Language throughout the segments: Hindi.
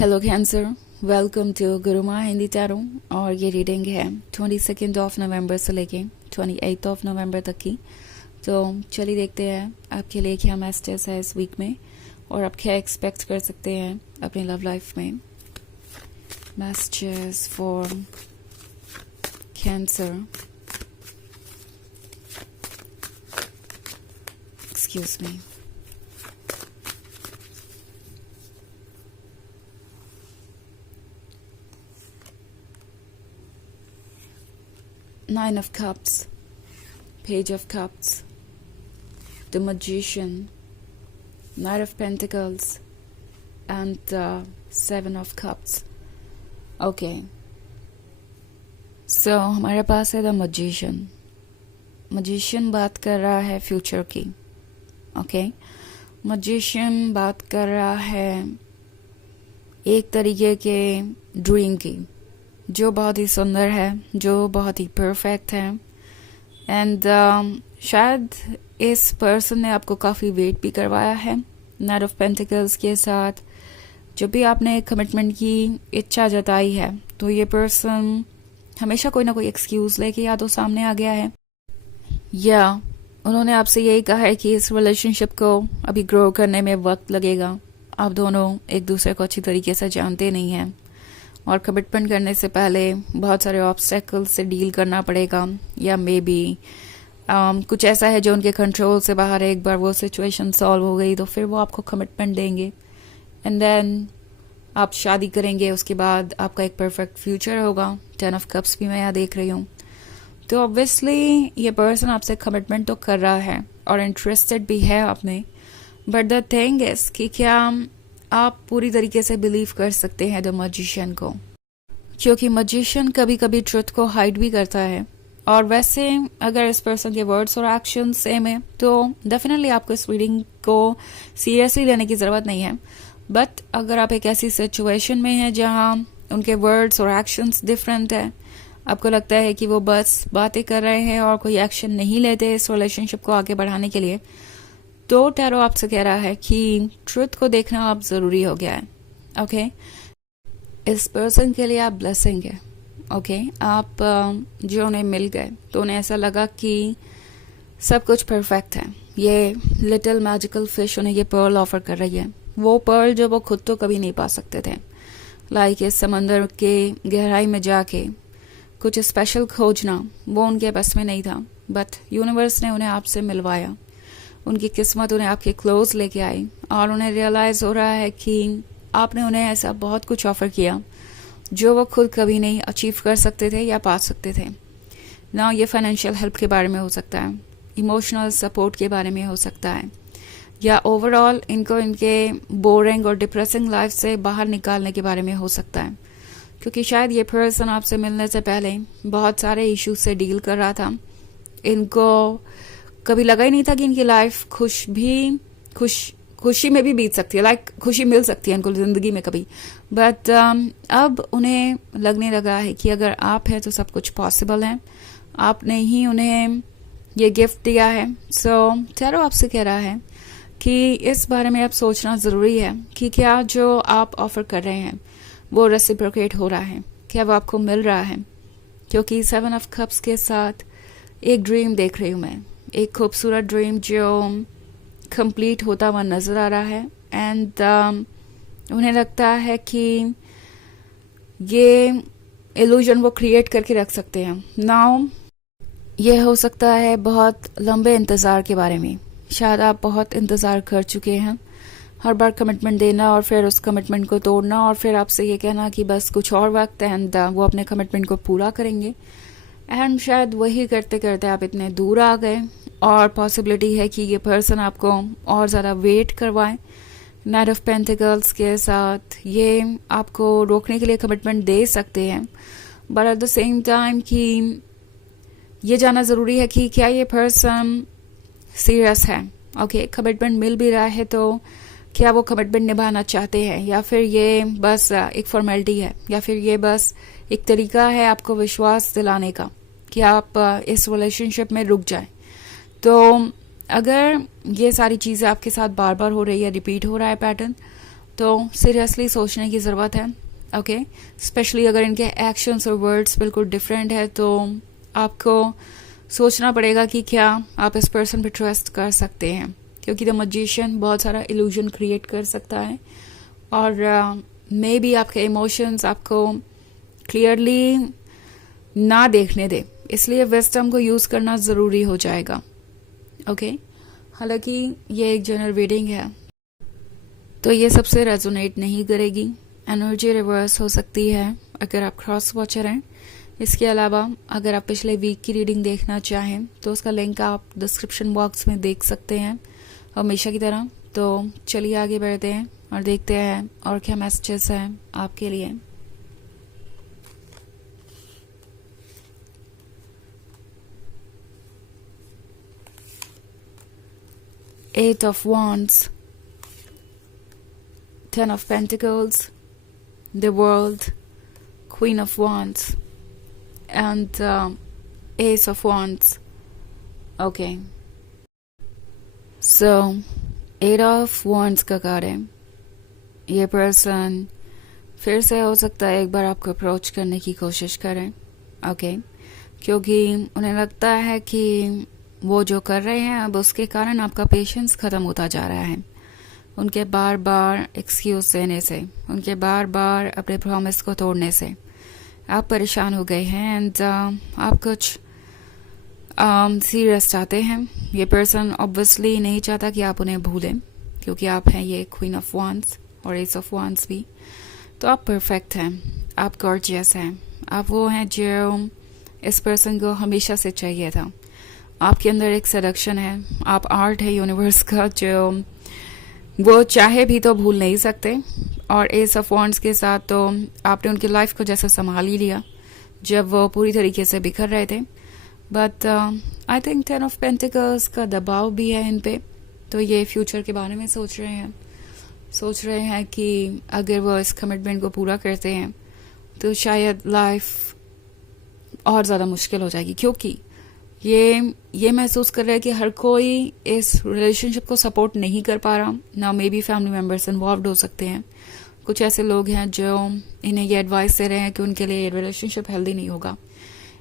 Hello cancer, welcome to Guruma Hindi tarot. और ये रीडिंग है 22 ऑफ नवंबर से लेके 28 ऑफ नवंबर तक की। तो चलिए देखते हैं आपके लिए क्या मैसेजेस है इस वीक में और आप क्या एक्सपेक्ट कर सकते हैं अपनी लव लाइफ में। Messages for cancer. Excuse me. Nine of Cups, Page of Cups, the Magician, Knight of Pentacles, and the Seven of Cups. Okay. So हमारे पास है The Magician. Magician बात कर रहा है फ्यूचर की. Okay. Magician बात कर रहा है एक तरीके के ड्रीम की, जो बहुत ही सुंदर है, जो बहुत ही परफेक्ट है। एंड शायद इस पर्सन ने आपको काफ़ी वेट भी करवाया है। नाइट ऑफ पेंटिकल्स के साथ जब भी आपने कमिटमेंट की इच्छा जताई है तो ये पर्सन हमेशा कोई ना कोई एक्सक्यूज़ लेके या तो सामने आ गया है या उन्होंने आपसे यही कहा है कि इस रिलेशनशिप को अभी ग्रो करने में वक्त लगेगा। आप दोनों एक दूसरे को अच्छी तरीके से जानते नहीं हैं और कमिटमेंट करने से पहले बहुत सारे ऑब्स्टेकल्स से डील करना पड़ेगा, या मे बी कुछ ऐसा है जो उनके कंट्रोल से बाहर है। एक बार वो सिचुएशन सॉल्व हो गई तो फिर वो आपको कमिटमेंट देंगे एंड देन आप शादी करेंगे। उसके बाद आपका एक परफेक्ट फ्यूचर होगा। 10 ऑफ कप्स भी मैं यहाँ देख रही हूँ। तो ऑब्वियसली ये पर्सन आपसे कमिटमेंट तो कर रहा है और इंटरेस्टेड भी है आप में, बट द थिंग इज कि क्या आप पूरी तरीके से बिलीव कर सकते हैं द मैजिशियन को, क्योंकि मैजिशियन कभी कभी ट्रुथ को हाइड भी करता है। और वैसे अगर इस पर्सन के वर्ड्स और एक्शन सेम है तो डेफिनेटली आपको इस रीडिंग को सीरियसली लेने की ज़रूरत नहीं है। बट अगर आप एक ऐसी सिचुएशन में हैं जहां उनके वर्ड्स और एक्शंस डिफरेंट है, आपको लगता है कि वो बस बातें कर रहे हैं और कोई एक्शन नहीं लेते इस रिलेशनशिप को आगे बढ़ाने के लिए, तो टैरो आपसे कह रहा है कि ट्रुथ को देखना अब जरूरी हो गया है। ओके, इस पर्सन के लिए आप ब्लेसिंग है। ओके, आप जो उन्हें मिल गए तो उन्हें ऐसा लगा कि सब कुछ परफेक्ट है। ये लिटिल मैजिकल फिश उन्हें ये पर्ल ऑफर कर रही है, वो पर्ल जो वो खुद तो कभी नहीं पा सकते थे। लाइक इस समंदर के गहराई में जाके कुछ स्पेशल खोजना वो उनके बस में नहीं था, बट यूनिवर्स ने उन्हें आपसे मिलवाया। उनकी किस्मत उन्हें आपके क्लोज लेके आई और उन्हें रियलाइज हो रहा है कि आपने उन्हें ऐसा बहुत कुछ ऑफर किया जो वो खुद कभी नहीं अचीव कर सकते थे या पा सकते थे ना। ये फाइनेंशियल हेल्प के बारे में हो सकता है, इमोशनल सपोर्ट के बारे में हो सकता है, या ओवरऑल इनको इनके बोरिंग और डिप्रेसिंग लाइफ से बाहर निकालने के बारे में हो सकता है। क्योंकि शायद ये पर्सन आपसे मिलने से पहले बहुत सारे इश्यूज से डील कर रहा था। इनको कभी लगा ही नहीं था कि इनकी लाइफ खुशी में भी बीत सकती है, लाइक खुशी मिल सकती है इनको जिंदगी में कभी। बट अब उन्हें लगने लगा है कि अगर आप हैं तो सब कुछ पॉसिबल है। आपने ही उन्हें ये गिफ्ट दिया है। सो टैरो आपसे कह रहा है कि इस बारे में अब सोचना ज़रूरी है कि क्या जो आप ऑफर कर रहे हैं वो रेसिप्रोकेट हो रहा है, क्या वो आपको मिल रहा है। क्योंकि 7 ऑफ कप्स के साथ एक ड्रीम देख रही हूँ मैं, एक खूबसूरत ड्रीम जो कंप्लीट होता हुआ नज़र आ रहा है। एंड उन्हें लगता है कि ये इल्यूजन वो क्रिएट करके रख सकते हैं। नाउ ये हो सकता है बहुत लंबे इंतज़ार के बारे में। शायद आप बहुत इंतज़ार कर चुके हैं, हर बार कमिटमेंट देना और फिर उस कमिटमेंट को तोड़ना और फिर आपसे ये कहना कि बस कुछ और वक्त है एंड वो अपने कमिटमेंट को पूरा करेंगे। एंड शायद वही करते करते आप इतने दूर आ गए और पॉसिबिलिटी है कि ये पर्सन आपको और ज़्यादा वेट करवाए। नाइट ऑफ पेंटिकल्स के साथ ये आपको रोकने के लिए कमिटमेंट दे सकते हैं, but at the same time कि ये जानना ज़रूरी है कि क्या ये पर्सन सीरियस है। ओके, कमिटमेंट मिल भी रहा है तो क्या वो कमिटमेंट निभाना चाहते हैं, या फिर ये बस एक फॉर्मेलिटी है, या फिर ये बस एक तरीका है आपको विश्वास दिलाने का कि आप इस रिलेशनशिप में रुक जाएं। तो अगर ये सारी चीज़ें आपके साथ बार बार हो रही है, रिपीट हो रहा है पैटर्न, तो सीरियसली सोचने की ज़रूरत है, ओके। स्पेशली अगर इनके एक्शंस और वर्ड्स बिल्कुल डिफरेंट है तो आपको सोचना पड़ेगा कि क्या आप इस पर्सन पे ट्रस्ट कर सकते हैं, क्योंकि द मैजिशियन बहुत सारा इल्यूजन क्रिएट कर सकता है और मे बी आपके इमोशंस आपको क्लियरली ना देखने दे, इसलिए विजडम को यूज़ करना ज़रूरी हो जाएगा, ओके। हालांकि ये एक जनरल रीडिंग है तो ये सबसे रेजोनेट नहीं करेगी, एनर्जी रिवर्स हो सकती है अगर आप क्रॉस वॉचर हैं। इसके अलावा अगर आप पिछले वीक की रीडिंग देखना चाहें तो उसका लिंक आप डिस्क्रिप्शन बॉक्स में देख सकते हैं हमेशा की तरह। तो चलिए आगे बढ़ते हैं और देखते हैं और क्या मैसेजेस हैं आपके लिए। Eight of Wands, Ten of Pentacles, the World, Queen of Wands, and Ace of Wands. Okay. So, Eight of Wands का कार्ड है। ये पर्सन फिर से हो सकता है एक बार आपको अप्रोच करने की कोशिश करें, ओके, क्योंकि उन्हें लगता है कि वो जो कर रहे हैं अब उसके कारण आपका पेशेंस ख़त्म होता जा रहा है। उनके बार बार एक्सक्यूज़ देने से, उनके बार बार अपने प्रॉमिस को तोड़ने से आप परेशान हो गए हैं एंड आप कुछ सीरियस चाहते हैं। ये पर्सन ऑब्वियसली नहीं चाहता कि आप उन्हें भूलें, क्योंकि आप हैं ये क्वीन ऑफ वांड्स और एस ऑफ वांड्स भी। तो आप परफेक्ट हैं, आप गॉर्जियस हैं, आप वो हैं जो इस पर्सन को हमेशा से चाहिए था। आपके अंदर एक सेडक्शन है, आप आर्ट है यूनिवर्स का जो वो चाहे भी तो भूल नहीं सकते। और एस ऑफ वांड्स के साथ तो आपने उनकी लाइफ को जैसे संभाल ही लिया जब वो पूरी तरीके से बिखर रहे थे। But I think ten of pentacles का दबाव भी है इन पे, तो ये फ्यूचर के बारे में सोच रहे हैं कि अगर वो इस कमिटमेंट को पूरा करते हैं तो शायद लाइफ और ज़्यादा मुश्किल हो जाएगी, क्योंकि ये महसूस कर रहे हैं कि हर कोई इस रिलेशनशिप को सपोर्ट नहीं कर पा रहा ना। May be family members involve हो सकते हैं, कुछ ऐसे लोग हैं जो इन्हें ये एडवाइस दे रहे हैं कि उनके लिए रिलेशनशिप हेल्दी नहीं होगा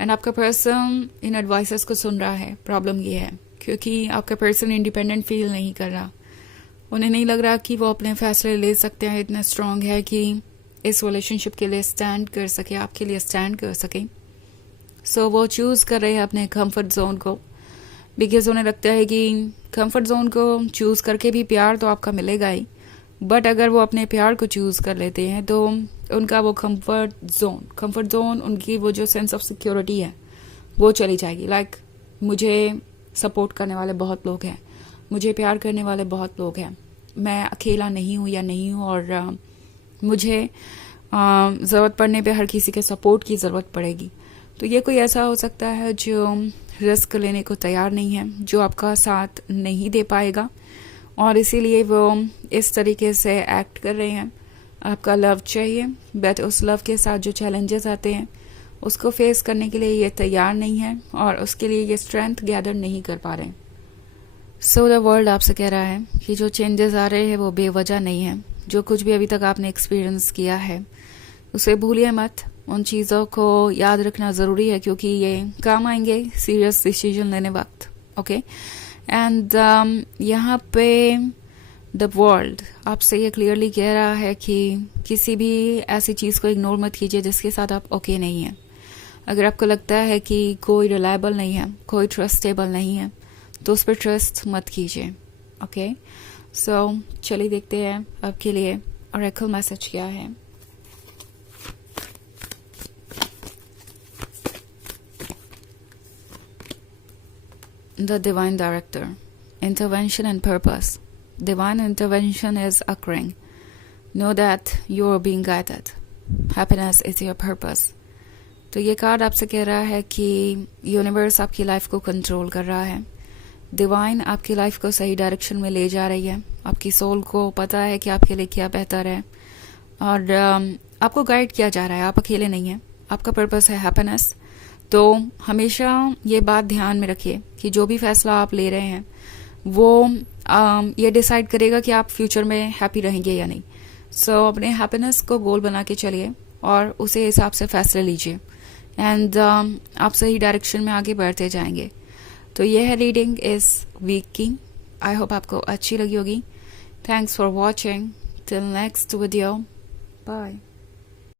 एंड आपका पर्सन इन एडवाइसेस को सुन रहा है। प्रॉब्लम ये है क्योंकि आपका पर्सन इंडिपेंडेंट फील नहीं कर रहा, उन्हें नहीं लग रहा कि वो अपने फैसले ले सकते हैं, इतने स्ट्रांग है कि इस रिलेशनशिप के लिए स्टैंड कर सके, आपके लिए स्टैंड कर सके। सो वो चूज़ कर रहे हैं अपने कंफर्ट जोन को, बिकॉज उन्हें लगता है कि कंफर्ट जोन को चूज़ करके भी प्यार तो आपका मिलेगा ही, बट अगर वो अपने प्यार को चूज़ कर लेते हैं तो उनका वो कंफर्ट जोन उनकी वो जो सेंस ऑफ सिक्योरिटी है वो चली जाएगी। लाइक मुझे सपोर्ट करने वाले बहुत लोग हैं, मुझे प्यार करने वाले बहुत लोग हैं, मैं अकेला नहीं हूँ या नहीं हूँ और मुझे ज़रूरत पड़ने पे हर किसी के सपोर्ट की ज़रूरत पड़ेगी। तो ये कोई ऐसा हो सकता है जो रिस्क लेने को तैयार नहीं है, जो आपका साथ नहीं दे पाएगा और इसीलिए वो इस तरीके से एक्ट कर रहे हैं। आपका लव चाहिए बट उस लव के साथ जो चैलेंजेस आते हैं उसको फेस करने के लिए ये तैयार नहीं है और उसके लिए ये स्ट्रेंथ गैदर नहीं कर पा रहे हैं। सो द वर्ल्ड आपसे कह रहा है कि जो चेंजेस आ रहे हैं वो बेवजह नहीं है। जो कुछ भी अभी तक आपने एक्सपीरियंस किया है उसे भूलिए मत, उन चीज़ों को याद रखना ज़रूरी है क्योंकि ये काम आएंगे सीरियस डिसीजन लेने वक्त, ओके। एंड यहाँ पे द वर्ल्ड आपसे ये क्लियरली कह रहा है कि किसी भी ऐसी चीज़ को इग्नोर मत कीजिए जिसके साथ आप ओके नहीं हैं। अगर आपको लगता है कि कोई रिलायबल नहीं है, कोई ट्रस्टेबल नहीं है, तो उस पर ट्रस्ट मत कीजिए, ओके। सो चलिए देखते हैं आपके लिए ऑरेकल मैसेज क्या है। The Divine Director, Intervention and Purpose. Divine intervention is occurring. Know that you are being guided. Happiness is your purpose. तो ये कार्ड आपसे कह रहा है कि यूनिवर्स आपकी लाइफ को कंट्रोल कर रहा है, डिवाइन आपकी लाइफ को सही डायरेक्शन में ले जा रही है। आपकी सोल को पता है कि आपके लिए क्या बेहतर है और आपको गाइड किया जा रहा है। आप अकेले नहीं हैं, आपका पर्पस है हैप्पीनेस। तो हमेशा ये बात ध्यान में रखिए कि जो भी फैसला आप ले रहे हैं वो ये डिसाइड करेगा कि आप फ्यूचर में हैप्पी रहेंगे या नहीं। सो अपने हैप्पीनेस को गोल बना के चलिए और उसे हिसाब से फैसले लीजिए एंड आप सही डायरेक्शन में आगे बढ़ते जाएंगे। तो ये है रीडिंग इस वीक की। आई होप आपको अच्छी लगी होगी। Thanks for watching. Till next video, bye.